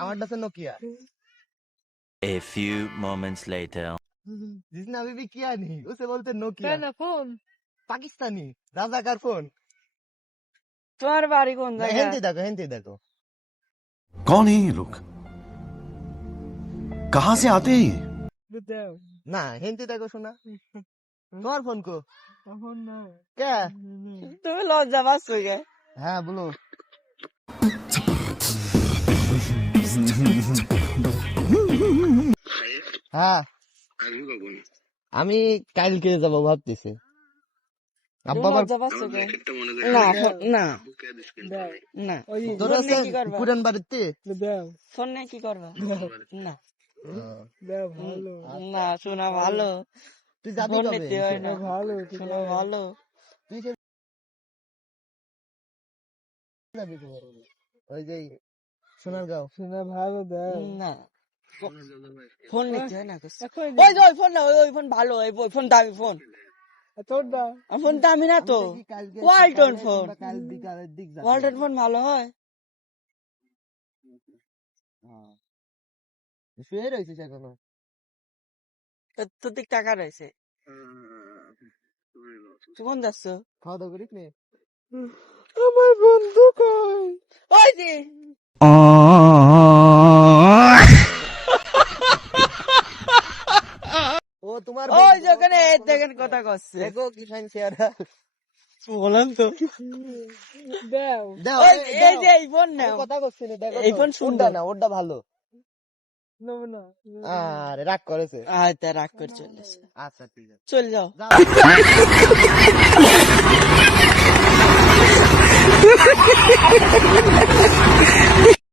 আমারটা তো Nokia. A few moments later. जिसने अभी भी किया नहीं उसे बोलते नोकिया। কেন ফোন पाकिस्तानी राजाकार फोन। তোমার বাড়ি কোন জায়গায়? हिंदी देखो। कौन है ये लोग? कहां से आते हैं ये? দাও ना हिंदी देखो सुना। তোমার ফোন কো? ফোন না क्या? তুমি লজ্জা পাচ্ছো কে? हाँ बोलो। হ্যাঁ আমি কালকে যাবো ভাবতেছি। আব্বা আবার লজ্জা পাচ্ছো কে? না না না তোর ফোন আছে নিয়ে কি করবা? পুরান বাড়িতে ফোন নিয়ে কি করবা? না ভালো না শোনা ভালো তুই যাবি ফোন কবে? নিতে হয় না ভালো শোনা ভালো তুই সে যাবি কবে? ওই যে সোনারগাঁও। শোনা ভালো না ফোন নিতে হয় না ওই যে ওই ফোন না ওই ফোন ভালো ওই ফোন দামি ফোন ফোন দামি না তো ওয়ালটন ফোন কাল বিকালের দিক যাবো। ওয়ালটন ফোন ভালো হয় শুয়ে রয়েছিস এখনো? তোর দিক টাকা রয়েছে তুই কোন যাচ্ছ খাওয়া দাওয়া করিস নি? আমার বন্ধু কই ওই যে ও তোমার ওই যে ওখানে দেখেন কথা করছে দেখো কি ফাইন চেয়ার। বলেন তো দাও ওই এই যে এই ফোন না কথা করছি না দেখো। এই ফোন সুন্দর না ওটা ভালো। আরে রাগ করেছে। আচ্ছা রাগ করে চলে আচ্ছা ঠিক আছে চল যাও যাও।